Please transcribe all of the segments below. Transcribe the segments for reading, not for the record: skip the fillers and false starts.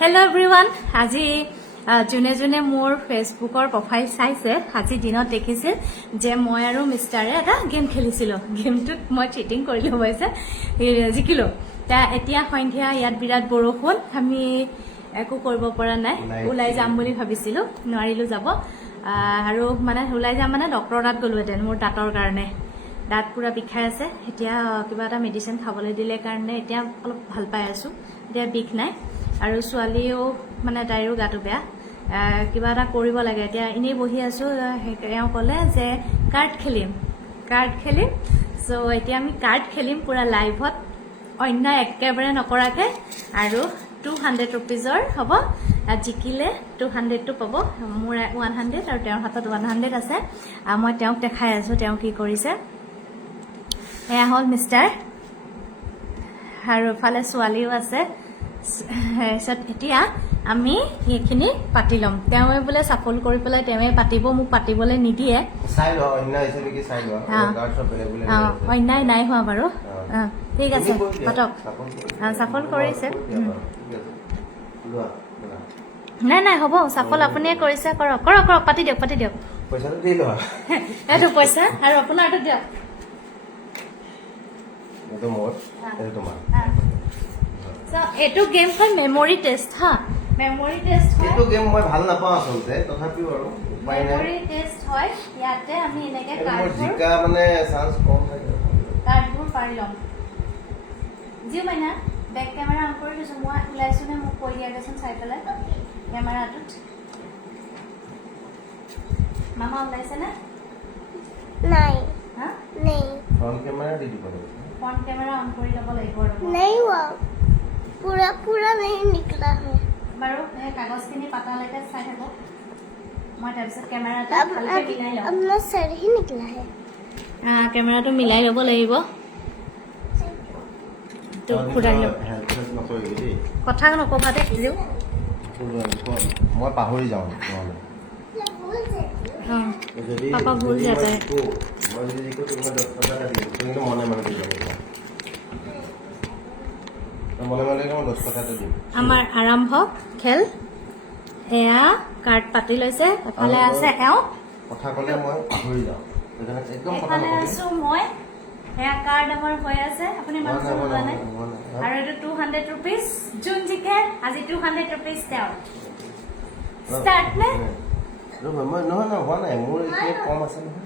Hello everyone. আজি জুনে জুনে মোৰ ফেসবুকৰ প্ৰফাইল চাইছে আজি দিনত দেখিছিল যে মই আৰু মিষ্টাৰে এটা গেম খেলিছিলো গেমটোত মই চিটিং কৰিলো হৈছে জিকিলো তা এতিয়া সন্ধিয়া ইয়াত বিৰাট বৰষুণ আমি একো কৰিব পৰা নাই ওলাই যাম বুলি ভাবিছিলো নোৱাৰিলো যাব আৰু মানে ওলাই যাম মানে ডক্টৰৰ তাত গলোহেঁতেন মোৰ দাঁতৰ কাৰণে দাঁত পুৰা বিষাই আছে এতিয়া কিবা এটা মেডিচিন খাবলৈ দিলে কাৰণে এতিয়া অলপ ভাল পাই আছো এতিয়া বিষ নাই আৰু ছোৱালীও মানে তাইৰো গাটো বেয়া কিবা এটা কৰিব লাগে এতিয়া এনেই বহি আছো এওঁ ক'লে যে কাৰ্ড খেলিম সো এতিয়া আমি কাৰ্ড খেলিম পুৰা লাইভত অন্যায় একেবাৰে নকৰাকে আৰু 200 रुपीजৰ হ'ব জিকিলে 200 টো পাব মোৰ 100 আৰু তেওঁৰ হাতত 100 আছে মই তেওঁক দেখাই আছো তেওঁ কি কৰিছে এয়া হ'ল মিষ্টাৰ আৰু ফালে ছোৱালীও আছে এতিয়া আমি এইখিনি পাতি লম তেওঁৱে বোলে সাফল কৰি পেলাই তেওঁৱে পাতিব মোক পাতিবলৈ নিদিয়ে চাই ল অন্যায় হৈছে নেকি চাই ল গাৰ্ড সব বেলেগ বেলেগ অন্যায় নাই হোৱা বাৰু ঠিক আছে পাতক সাফল কৰিছে নাই নাই হ'ব সাফল আপুনিয়ে কৰিছে কৰক কৰক কৰক পাতি দিয়ক পইচাটো দি লোৱা এইটো পইচা আৰু আপোনাৰটো দিয়ক এইটো মোৰ এইটো তোমাৰ এইটো গেম হয় মেমৰি টেষ্ট হা মেমৰি টেষ্ট হয় এইটো গেম মই ভাল নাপাওঁ আচলতে তথাপিও আৰু উপায় নাই মেমৰি টেষ্ট হয় ইয়াতে আমি এনেকে মোৰ জিকা মানে চান্স কম থাকে কাৰ্ডবোৰ পাৰি ল'ম জিও মাইনা বেক কেমেৰা অন কৰি দিছো মই ওলাইছো নে মোক কৈ দিয়া গৈছে চাই পেলাই কেমেৰাটোত মামা ওলাইছে নে नहीं হা नहीं ফ্ৰন্ট কেমেৰা দি দিব লাগিব ফ্ৰন্ট কেমেৰা অন কৰি ল'ব লাগিব আৰু नहीं हुआ पूरा पूरा नहीं निकला है বাৰু এই কাগজখিনি পাতালৈকে চাই থাকক মই তাৰপিছত কেমেৰাটো अब ভালকৈ अब মিলাই ল'ম अपना सर ही निकला है কেমেৰাটো মিলাই ল'ব লাগিব তো ঘূৰাই ল'ম হেল্পলেছ নকৰিবি দেই কথা নকবা দে প্লিজ মই পাহৰি যাওঁ নহ'লে যদি পাপা ভুল যাতা है মই যদি জিকো তুমি 10 টকা এটা দিম তুমি কিন্তু মনে মনে দিব লাগিব মনে মনে মই 10 টকা এটা দিম আমাৰ আৰম্ভ খেল এয়া কাৰ্ড পাতি লৈছে এফালে আছে এওঁ কথা ক'লে মই পাহৰি যাওঁ সেইকাৰণে একদম কথা এফালে নকবি আছো মই এয়া কাৰ্ড আমাৰ হৈ আছে আপুনি মানুহ লোৱা নাই মই আৰু এইটো 200 रुपीस যোন জিকে আজি 200 रुपीस তেওঁ ষ্টাৰ্ট নে নহয় নহয় হোৱা নাই মোৰ এইখিনি কম আছে নহয়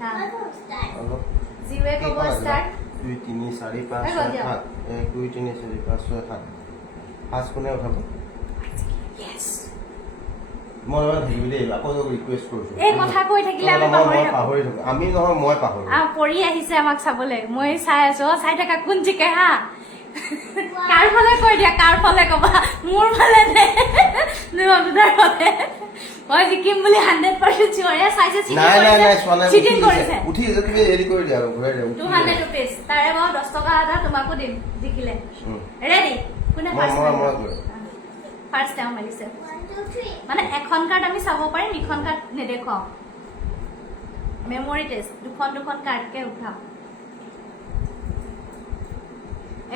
অলপ জিৱে ক'ব ষ্টাৰ্ট 2 3 4 5 হৈ গ'ল 6 দিয়ক। 7 1 2 3 4 5 6 7 পাঁচ কোনে উঠাব ইয়েছ মই থাকিবি দেই আকৌ ৰিকুৱেষ্ট কৰিছো এই কথা কৈ থাকিলে আমি পাহৰি থাকো পাহৰি থাকো আমি নহয় মই পাহৰো পৰি আহিছে আমাক চাবলৈ মই চাই আছো চাই থাকা কোন জিকে হা কাৰ ফালে কৈ দিয়া কাৰ ফালে কবা মোৰ ফালে নে দুটাৰ ফালে মই জিকিম বুলি 100% চিয়ৰ এ চাইছে নাই নাই নাই সোনা চিটিং কৰিছে উঠি যে তুমি এৰি কৰি দিয়া আৰু ঘূৰাই দিয়া 200 रुपीस তাৰে বাৰু 10 টকা এটা তোমাকো দিম জিকিলে ৰেডি কোনে ফাৰ্ষ্ট ফাৰ্ষ্ট টাইম মাৰিছে 1 2 3 মানে এখন কাৰ্ড আমি চাব পাৰিম ইখন কাৰ্ড নেদেখাও মেমৰি টেষ্ট দুখন কাৰ্ডকে উঠাম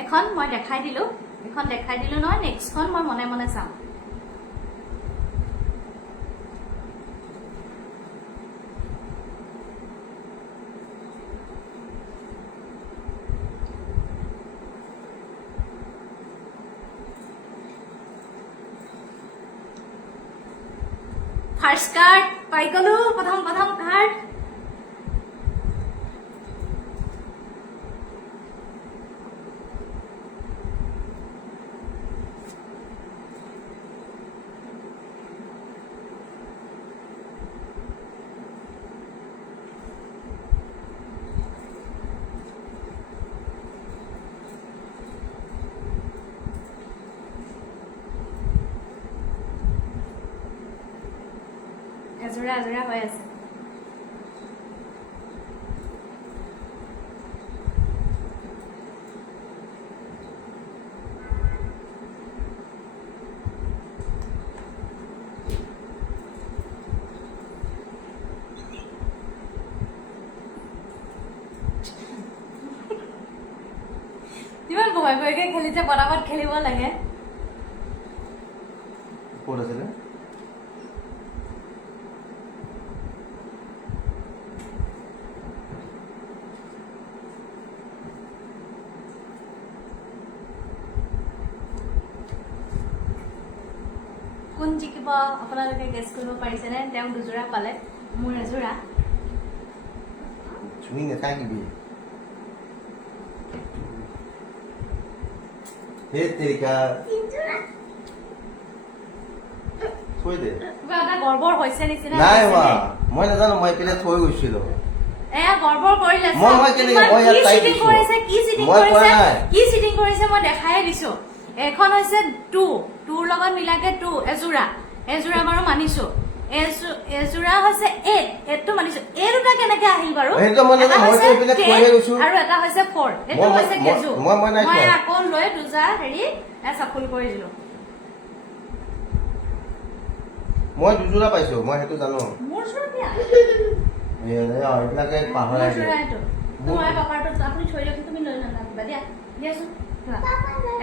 এখন মই দেখাই দিলো নহয় নেক্সটখন মই মনে মনে চাম ফাৰ্ষ্ট কাৰ্ড পাই গলো প্ৰথম কাৰ্ড আজৰা হৈ আছে ইমান ভয় ভয়কে খেলিছে পটাপট খেলিব লাগে ক'ত আছিলে কোন জিকিব আপোনালোকে গেছ কৰিব পাৰিছেনে তেওঁ দুযোৰা পালে মোৰ এযোৰা চুই নাথাকিবি হে তেৰিকা থৈ দে কিবা এটা গৰ্বৰ হৈছে নিচিনা নাই হৈছে হোৱা দেই। মই নাজানো মই এইপিনে থৈ গৈছিলো এয়া গৰ্বৰ কৰিলে মই কেনেকে মই ইয়াত টাইপ চিটিং দিছো কৰিছে কি চিটিং মই কৰা কৰিছে নাই কি চিটিং কৰিছে মই দেখাই দিছো এখন হৈছে 2 2ৰ লগত মিলাকে 2 এযোৰা বাৰু মানিছো এযোৰা হৈছে 8 8টো মানিছো এই দুটা কেনেকে আহিল বাৰু সেইটো মই এটা নাজানো, হৈছে মইতো এইপিনে থৈহে 10 গৈছো। আৰু এটা হৈছে 4 এইটো মই- হৈছে মই- কেজু মই নাই মই থোৱা। আকৌ লৈ দুজা হেৰি চাফুল কৰি দিলো মই দুযোৰা পাইছো মই সেইটো জানো মোৰ যোৰা দিয়া এইবিলাকে পাহৰাই দিয়ে তোমাৰ পাপাৰটো আপুনি থৈ দিয়ক তুমি লৈ নাথাকিবা দিয়া দিয়াচোন লোৱা।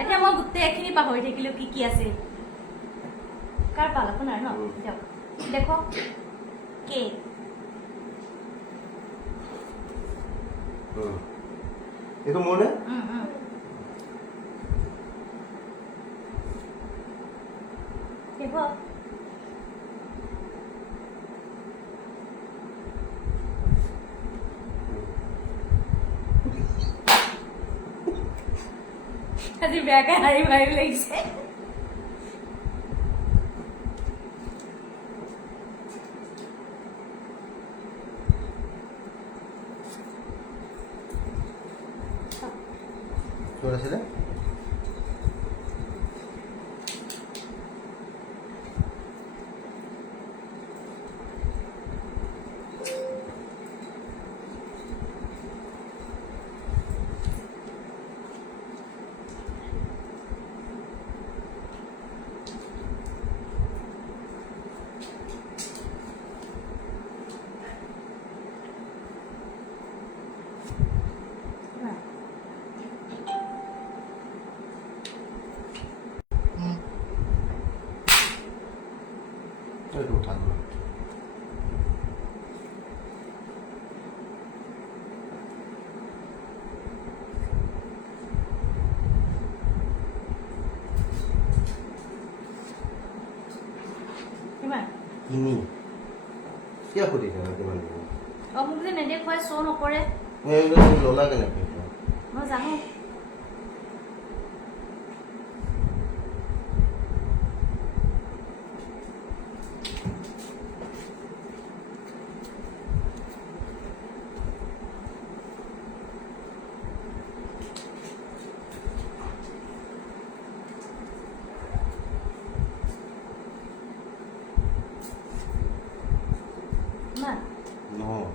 এতিয়া মই গোটেইখিনি পাহৰি থাকিলো কি কি আছিল কাৰ পাল আপোনাৰ ন দিয়ক দেখো কে এইটো মোৰ নে দেখো আজি বেয়াকে হাৰি মাৰি লাগিছে ক'ত আছিলে এইটো উঠা যোৱা কিমান তিনি কিয় সুধিছে কিমান দিব মোক যে নেদেখুৱাই শ্ব' নকৰে এইবিলাক জ্বলা কেনেকে মই জানো কিমান নহয়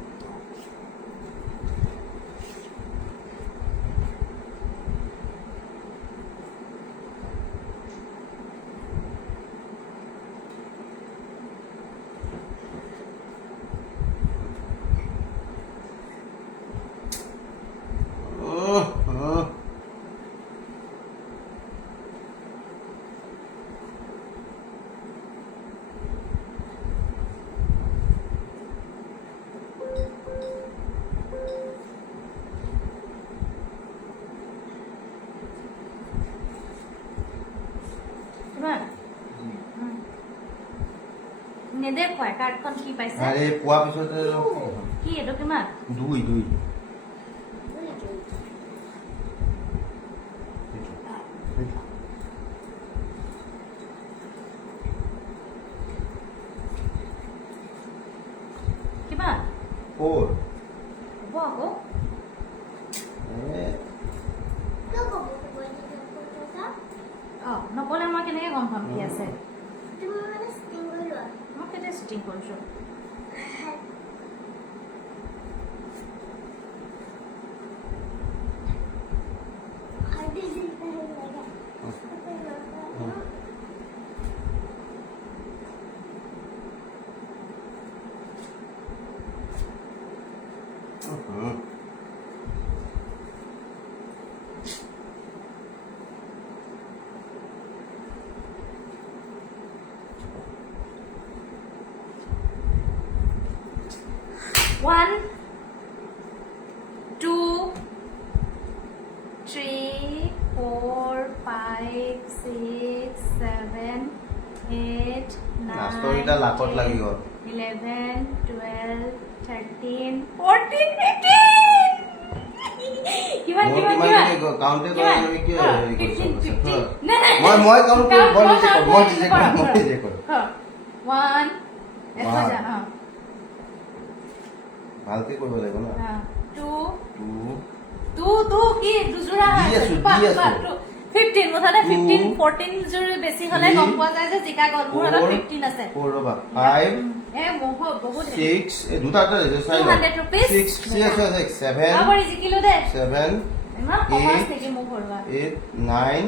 কিমান নেদেখুৱাই কাৰ্ডখন কি পাইছে আৰে পোৱাৰ পিছতে কি এইটো কিমান দুই কিমান ফ'ৰ হ'ব আকৌ নকলে মই কেনেকে গম পাম কি আছে মই কেতিয়া শ্বুটিং কৰিছো 1 2 3 4 5 6 7 8 লাষ্টৰ কেইটা লাকত লাগি গ'ল 11 12 13 14 15 কিমান কিমান কিমান কাউন্টে কৰা তুমি কি হেৰি কৰিছা 15 নাই মই কাউন্ট কৰি মই নিজে কৰো 1 এটা যা ভালকে কৰিব লাগিব না 2 কি দুজোৰা দি আছো 15 মুঠতে 15 14 জোৰ বেছি হলে গম পোৱা যায় যে জিকা গল মোৰ হাতত 15 আছে 4 ৰবা 5 এ মোহ বহুত 6 দুটা এটা চাই 200 rupees 6 7 আবাৰি জিকিলো দে 7 ইমান সহজ নেকি মোক ভৰবা 8 9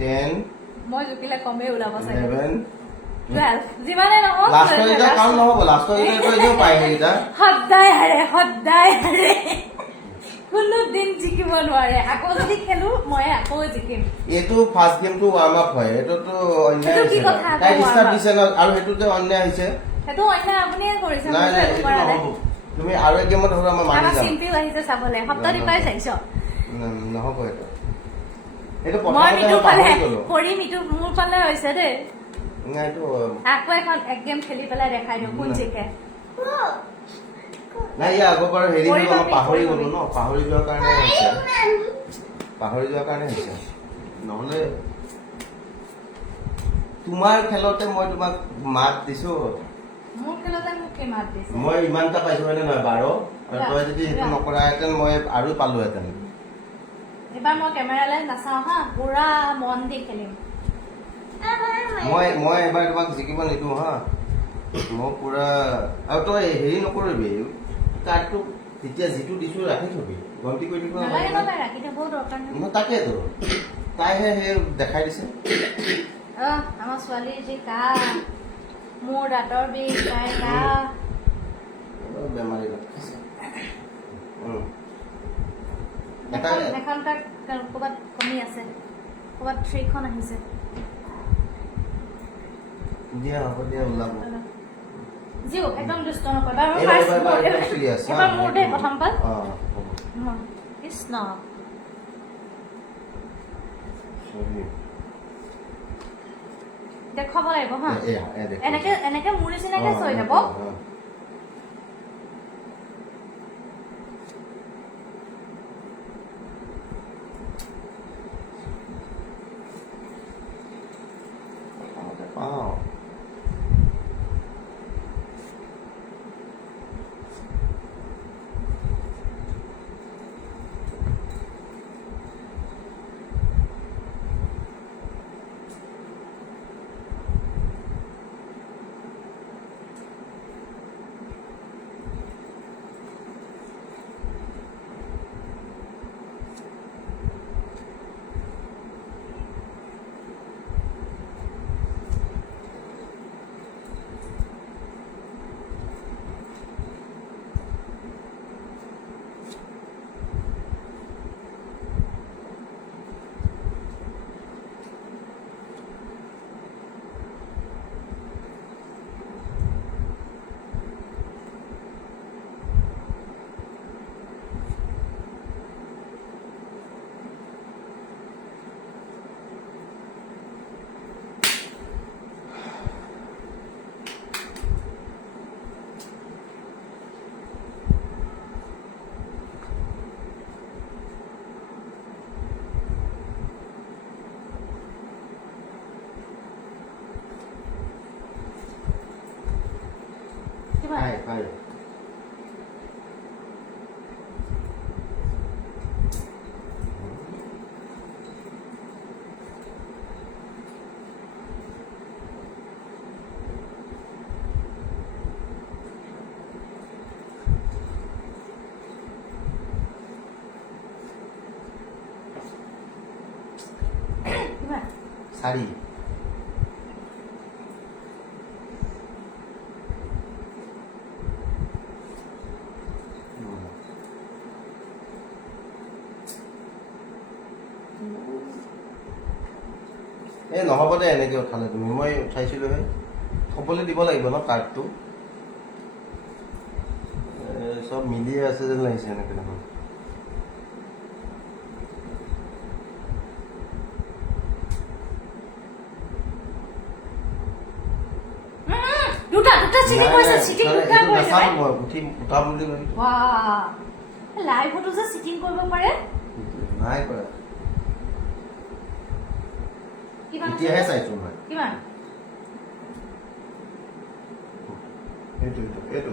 10 মই জুকিলে কমে ওলাব চাগে 11 12 যিমানে নহওক লাষ্টৰ এটা কাম নহব লাষ্টৰ এটা কৈ দিও পাই সেইটা সদায় হাৰে কোনো দিন জিকিব নোৱাৰে আকৌ যদি খেলো মই আকৌ জিকিম এইটো ফাৰ্ষ্ট গেমটো ৱাৰ্ম আপ হয় এটোতো অন্যায় এইটো কি হৈছে কথা তাই আকৌ ডিস্টার্ব warm up? দিছে না আৰু হেতুতে অন্যায় হৈছে সেইটো অন্য আপুনিয়ে কৰিছে নাই নাই মই এইটো কৰা নাই নহব তুমি আৰু এক গেমত ধৰা মই মানি আমাৰ যাম চিম্পি আহিছে চাবলে সপ্তাহ পাই চাইছ নহব এইটো এইটো মই প্ৰথমতে মিটু মই ফালে পাহৰি গলো কৰি মিটু মোৰ ফালে হৈছে দেই নাই এইটো আকৌ এখন এক গেম খেলি পেলাই দেখাই দিওঁ কোন জিকে নাই ইয়া আগৰ পৰা হেৰি হ'ল কৰিবা মই পাহৰি কৰিবা। গলো ন পাহৰি যোৱাৰ কাৰণে হৈছে পাহৰি যোৱাৰ কাৰণে হৈছে নহলে তোমাৰ খেলতে মই তোমাক মাত দিছো মোৰ খেলতে মোক কি মাত দিছে মই ইমানটা পাইছো মানে নহয় 12 আৰু তই যদি সেইটো নকৰাহেঁতেন মই আৰু পালোহেঁতেন এবাৰ মই কেমেৰালৈ নাচাওঁ হা পুৰা মন দি খেলিম মই এবাৰ তোমাক জিকিব নিদিওঁ হা মই পুৰা আৰু তই হেৰি নকৰিবি কাৰ্ডটো তেতিয়া যিটো দিছো ৰাখি থবি গন্তি কৰি দিব নালাগে নালাগে ৰাখি থব দৰকাৰ নাই মই তাকেতো তাইহে সেই দেখাই দিছে আমাৰ ছোৱালীৰ যি কাহ মোৰ দাঁতৰ বিষ তাইৰ কাহ বেমাৰী এটা এখন তাক ক'ৰবাত কমি আছে ক'ৰবাত 3খন আহিছে দিয়া হ'ব দিয়া ওলাব জিও একদম দুষ্ট নকৰিবা আৰু এইবাৰ ফাৰ্ষ্ট এইবাৰ একদম serious, হা? এবাৰ মোৰ দেই প্ৰথম পাল হ'ব। কৃষ্ণ Sorry. দেখুৱাব লাগিব হা দেখো। এনেকে এনেকে মোৰ নিচিনাকে চৈ যাব পাওঁ পাই শাড়ি এই নহ'ব দে এনেকৈ উঠালে তুমি মই উঠাইছিলোহে থ'বলৈ দিব লাগিব ন কাৰ্ডটো চব মিলিয়ে আছে যেন লাগিছে এনেকে দেখোন দুটা চিটিং কৰিছে চিটিং দুটা কৰিছে মই উঠাম বুলি ভাবিছো বাহ লাইভতো যে চিটিং কৰিব পাৰে নাই কৰা কিমান এতিয়াহে চাইছো মই কিমান এইটো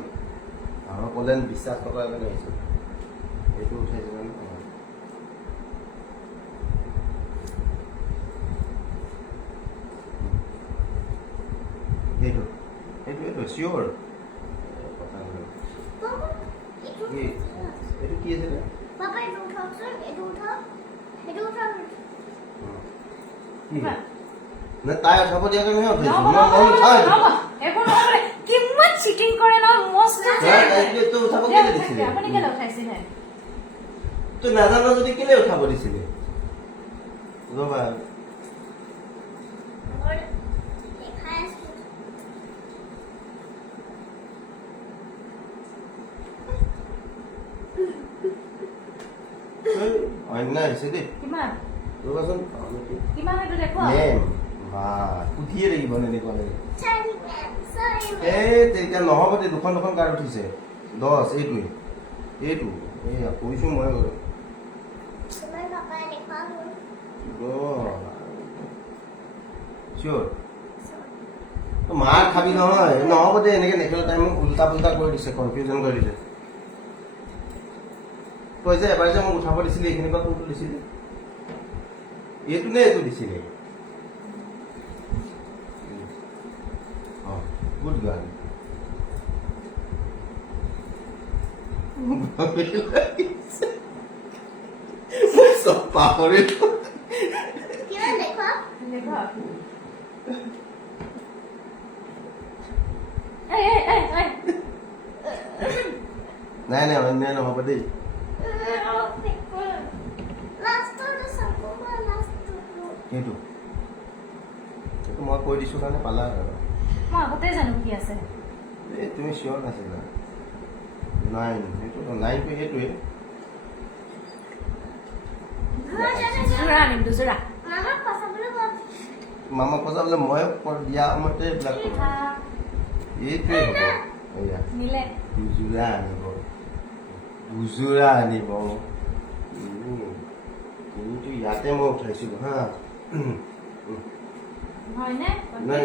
আমাৰ কলেন বিশ্বাস কৰাৰ কাৰণে আহিছে এইটো উঠাইছে মানে এইটো চিয়'ৰ এইটো কি আছিলে পাপা এইটো উঠাওকচোন এইটো উঠাওক সেইটো উঠাওক না তাই উঠাব দিয়া কাৰণেহে উঠাইছো কিমান চিটিং কৰে ন মস্ত উঠাব কেলে দিছিলে আপুনি কেলে উঠাইছিলে তই নাজানো যদি কেলে উঠাব দিছিলে ৰবা অন্যায় হৈছে দেই কিমান ৰবাচোন কিমান সেইটো দেখুৱা সুধিয়ে লাগিব এনেকুৱা লাগে sorry তেতিয়া নহ'ব দে দুখন কাৰ্ড উঠিছে 10 এইটো এয়া কৈছো মই বাৰু তোমাৰ পাপাই লিখা চিয়'ৰ মাৰ খাবি নহয় নহ'ব দে এনেকে নেখেলো তাই মোক উল্টা পুল্টা কৰি দিছে কনফিউজন কৰি দিছে তই যে এবাৰ যে মোক উঠাব দিছিলি এইখিনি পৰা কোনটো দিছিলি এইটো নে এইটো দিছিলি গুড গান চব পাহৰিলো কিমান লিখা দেখুৱা নাই অন্যায় নহ'ব দেই সেইটো মই কৈ দিছো কাৰণে পালা আৰু মই আগতে জানো কি আছে এই তুমি চিয়'ৰ নাছিলা 9 সেইটো 9টো সেইটোৱে দুযোৰা আনিম দুযোৰা মামা ফচাবলৈ মই দিয়া সময়তে এইবিলাক এইটোৱে হ'ব এয়া নিলে দুযোৰা আনিব কিন্তু ইয়াতে মই উঠাইছিলো হা হয়নে নাই,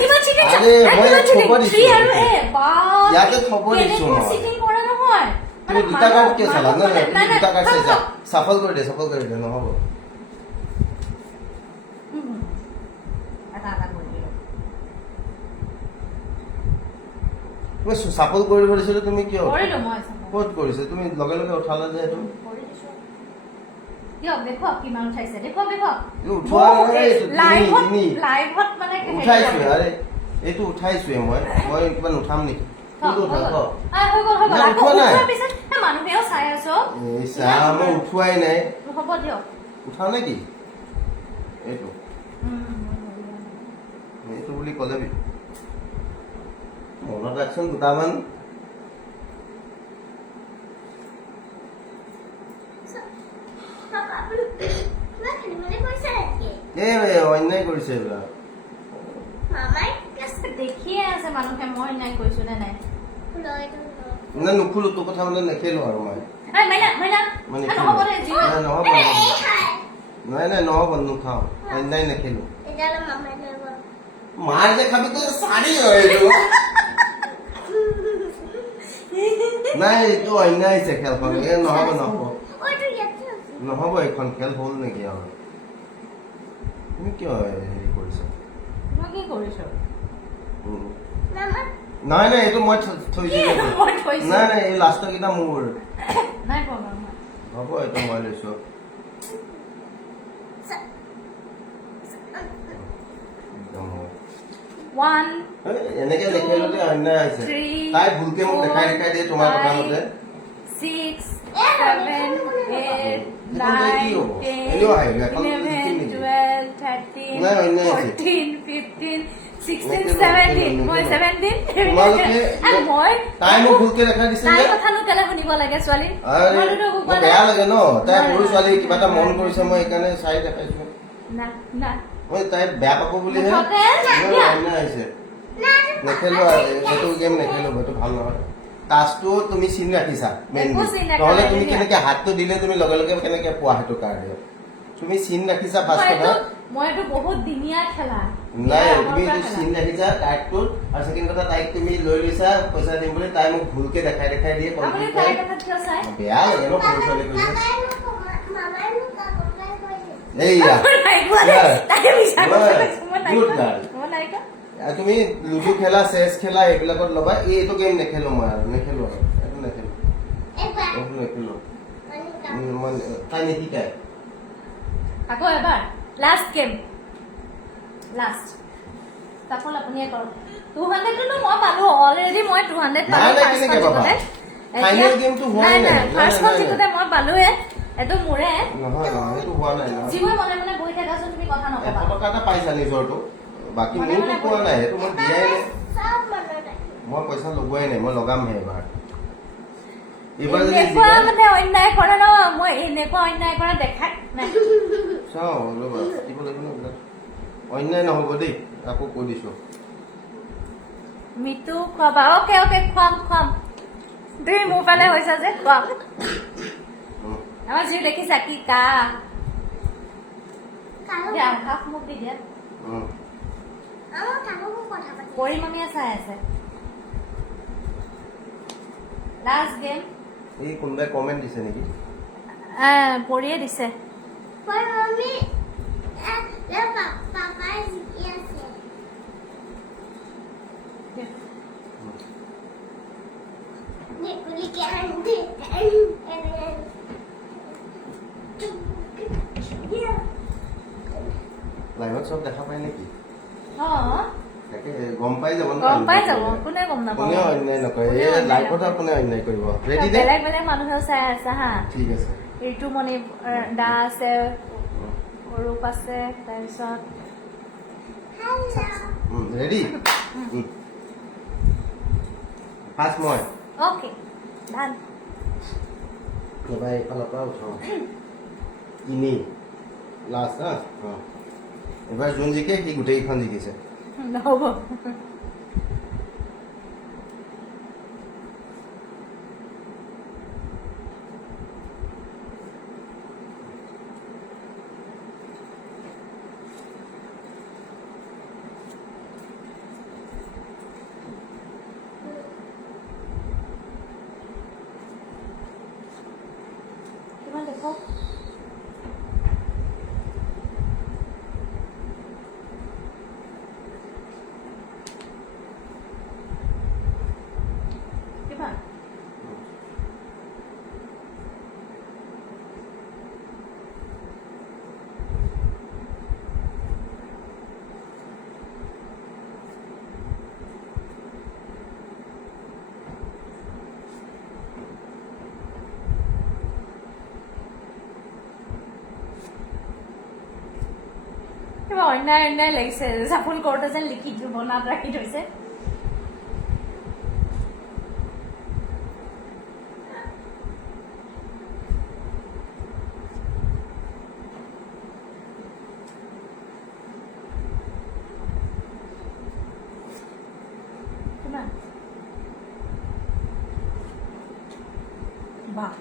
কিমান চিটিং আৰে, মই থব দিছো। 3 আৰু a বাহ ইয়াতে থব দিছো মই। চিটিং কৰে নহয় তুমি দুটা কাৰ্ড কিয় চালা নাই তুমি দুটা কাৰ্ড চাইছা সাফল কৰি দে নহ'ব এটা কৰি দিলো মই সাফল কৰিব দিছিলো তুমি কিয় কৰিলো মই ক'ত কৰিছে তুমি লগে লগে উঠালা যে এইটো কৰি দিছো দিয়ক দেখুৱা কিমান উঠাইছে দেখুৱা উঠোৱা নাই এইটো লাইভত মানে উঠাইছো আৰে এইটো উঠাইছোৱে মই কিমান উঠাম নেকি কোনটো উঠাম উঠোৱা নাই মানুহেও চাই আছো এই চাহ মই উঠোৱাই নাই হ'ব দিয়ক উঠা নে কি এইটো এইটো বুলি ক'লে মনত ৰাখচোন দুটামান অন্যায় কৰিছে এইবিলাক দেখিয়ে আছে মানুহে মই নাই কৈছো নে নাই নাই নুখোলো তোৰ কথা মানে নেখেলো আৰু মই মানে নহ'ব নাই নহ'ব নুখাওঁ অন্যায় নেখেলো মাৰ যে খাবি তই চাৰি হয় এইটো নাই এইটো অন্যায় হৈছে খেলখন নহ'ব এইখন খেল হ'ল নেকি আৰু তুমি কিয় হেৰি কৰিছা মই কি কৰিছো নাই এইটো মই থৈছো নাই এই লাষ্টৰ কেইটা মোৰ নাই হ'ব এইটো মই লৈছো এনেকে দেখাই ললে অন্যায় হৈছে তাই ভুলকে মোক দেখাই দিয়ে তোমাৰ কথা মতে 6 7 8 9 10 11 12 13 14 15 16, 17 মই 17 তোমালোকে মই তাই মোক ভুলকে দেখা দিছে তাই যে কথানো কেলে শুনিব লাগে ছোৱালী আৰে মোৰ বেয়া লাগে ন তাই সৰু ছোৱালী কিবা এটা মন কৰিছে মই সেইকাৰণে চাই দেখাইছো না না মই তাই বেয়া পাব বুলিহে অন্য আহিছে নেখেলো এইটো গেম নেখেলো এইটো ভাল নহয় টাচটো তুমি চিন ৰাখিছা মেইনলি নহ'লে তুমি কেনেকে হাতটো দিলে তুমি লগে লগে কেনেকে পোৱা সেইটো কাৰণে তুমি চিন ৰাখিছা ফাৰ্ষ্ট কথা মইতো বহুত দিনীয়া খেলা নাই তুমি এইটো চিন ৰাখিছা টাইপটোৰ আৰু ছেকেণ্ড কথা তাইক তুমি লৈ লৈছা পইচা দিম বুলি তাই মোক ভুলকে দেখাই দিয়ে আপুনি তাইৰ কথা কিয় চাই বেয়া লাগে ন সৰু ছোৱালী কৈছে মামাই মোক কাকতাই কৈছে এইয়া তাকে বিচাৰ গুড গাৰ্ল মই নাই কোৱা তুমি লুডু খেলা চেছ খেলা এইবিলাকত ল'বা এইটো গেম নেখেলো মই আৰু নেখেলো আৰু এইটো নেখেলো এবাৰ এইটো নেখেলো মানে তাই নিশিকায় আকৌ এবাৰ লাষ্ট গেম লাষ্ট তাকল আপুনিয়ে কৰক 200 টো মই পালো অলৰেডি মই 200 পালো ফাইনেল গেমটো হোৱা নাই ফাৰ্ষ্টখন জিকোতে মই পালোৱে এটো মোৰে নহয় এইটো হোৱা নাই যি মই মনে মনে বহি থাকাচোন তুমি কথা নকবা 100 টকা এটা পাইছা নিজৰটো বাকী মোৰটো পোৱা নাই সেইটো মই দিয়াই নাই সব মনত ৰাখিম মই পইচা লগোৱাই নাই মই লগামহে এইবাৰ যদি এনেকুৱা মানে অন্যায় কৰে ন মই এনেকুৱা অন্যায় কৰা দেখাই নাই চাওঁ ৰ'বা দিব লাগিব ন অন্যায় নহ'ব দেই আকৌ কৈ দিছো মিতু খোৱাবা অকে খুৱাম তুমি মোৰ ফালে হৈছা যে খুৱাম আমাৰ যি দেখিছা কি কা দিয়া কাপ মোক দি দিয়া আমাৰ কাকো কথা পাতি পৰিমাণীয়ে চাই আছে লাষ্ট গেম এই কোনোবাই কমেণ্ট দিছে নেকি পৰিয়ে দিছে पर मम्मी ले पापा जिकी আছে निकुली के आंटी লাইভত চব দেখা পায় নেকি অ' তাকে গম পাই যাব ন গম পাই যাব কোনে গম নাপাব কোনে অন্যায় নকৰে এই লাইভত আৰু কোনে অন্যায় কৰিব ৰেডি নে বেলেগ বেলেগ মানুহেও চাই আছে হা ঠিক আছে ঋতুমণি দা আছে অৰূপ আছে তাৰপিছত ৰেডি ফাৰ্ষ্ট মই অ'কে ডান এবাৰ এইফালৰ পৰা উঠাওঁ তিনি লাষ্ট হা এবাৰ যোন জিকে সি গোটেইকেইখন জিকিছে নহ'ব কিমান দেখক কিমান কিবা অন্যায় লাগিছে চাফুল কৰোঁতে যেন লিখি বনাত ৰাখি থৈছে কিমান বাহ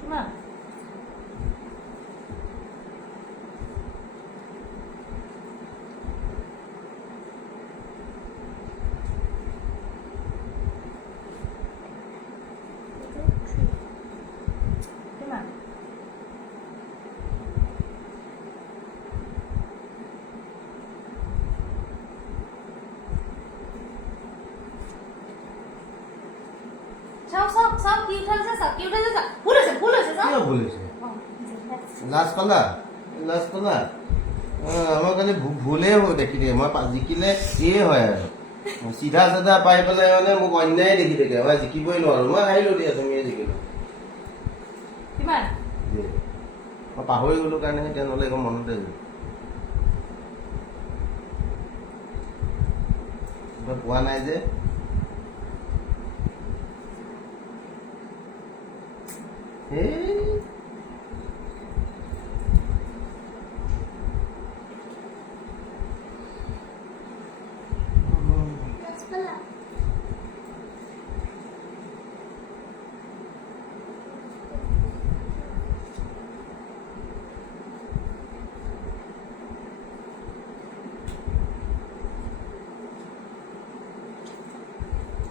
কিমান কিমান চাওক কি উঠাইছে ভুল হৈছে চাওক কিয় ভুল হৈছে লাষ্ট পালা আমাৰ কাৰণে ভুলেই দেখি দিয়ে মই জিকিলে এয়ে হয় আৰু চিধা চাধা পাই পেলাই মানে মোক অন্যায় দেখি থাকে মই জিকিবই নোৱাৰো মই হাৰিলো দিয়া তুমিয়ে জিকিলো কিমান মই পাহৰি গলো কাৰণে এতিয়া নহ'লে একো মনতে পোৱা নাই যে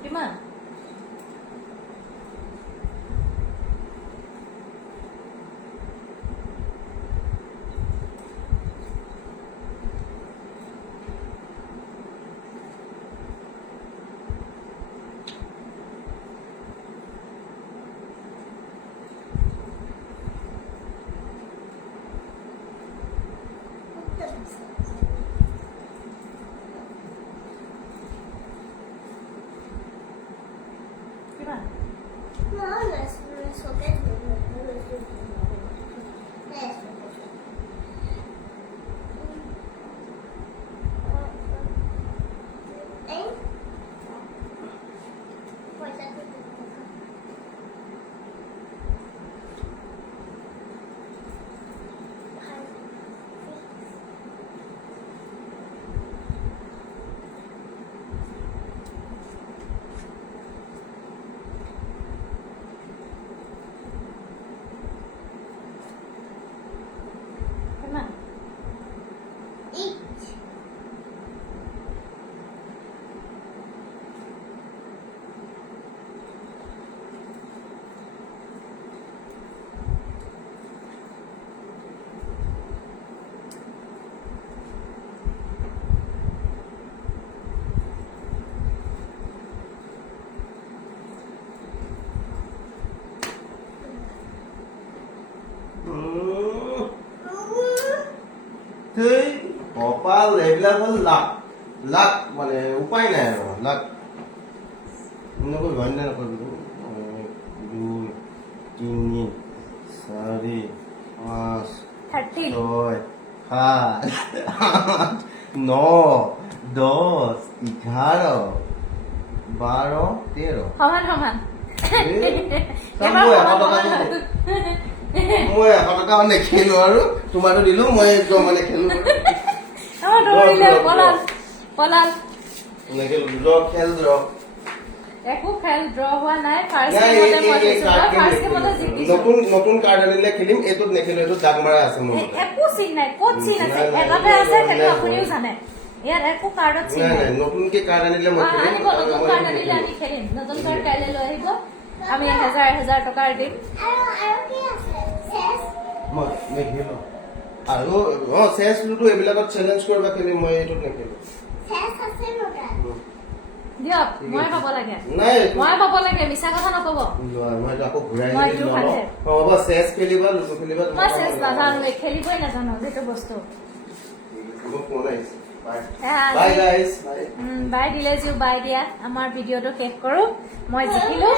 কিমান কিমান কিমান কপাল এইবিলাক হ'ল লাখ লাখ মানে উপায় নাই আৰু লাখ নকৰিব অন্য নকৰিব 2 3 4 5 13 6 7 8 9 10 11 12 13 সমান সমান মই 100 টকা নেখেলো আৰু তোমাৰটো দিলো মই একদম মানে খেলো পলাল নেখেলো ড্ৰ খেল ড্ৰ একো খেল ড্ৰ হোৱা নাই নতুন কাৰ্ড আনিলে খেলিম এইটোত নেখেলো এইটোত দাগ মাৰা আছে মোৰ একো চিন নাই ক'ত চিন আছে এটাতে আছে সেইটো আপুনিও জানে ইয়াত একো কাৰ্ডত চিন নাই নতুনকে কাৰ্ড আনিলে মই খেলিম নতুন কাৰ্ড আনিলে আমি খেলিম নতুন কাৰ্ড কাইলৈ লৈ আহিব আমি 1000 টকাৰ দিম মই নেখেলো আৰু চেছ লুডু এইবিলাকত চেলেঞ্জ কৰিবা খেলিম মই এইটোত নেখেলো দিয়ক মই পাব লাগে নাই মই পাব লাগে মিছা কথা নকব মই আকৌ ঘূৰাই মই দিলো 200 হ'ব চেছ খেলিবা লুডু খেলিবা মই চেছ নাজানো খেলিবই নাজানো সেইটো বস্তু মোৰ ফোন আহিছে বাই গাইস বাই বাই দিলে বাই দিয়া আমাৰ ভিডিঅ'টো শেষ কৰো মই জিকিলো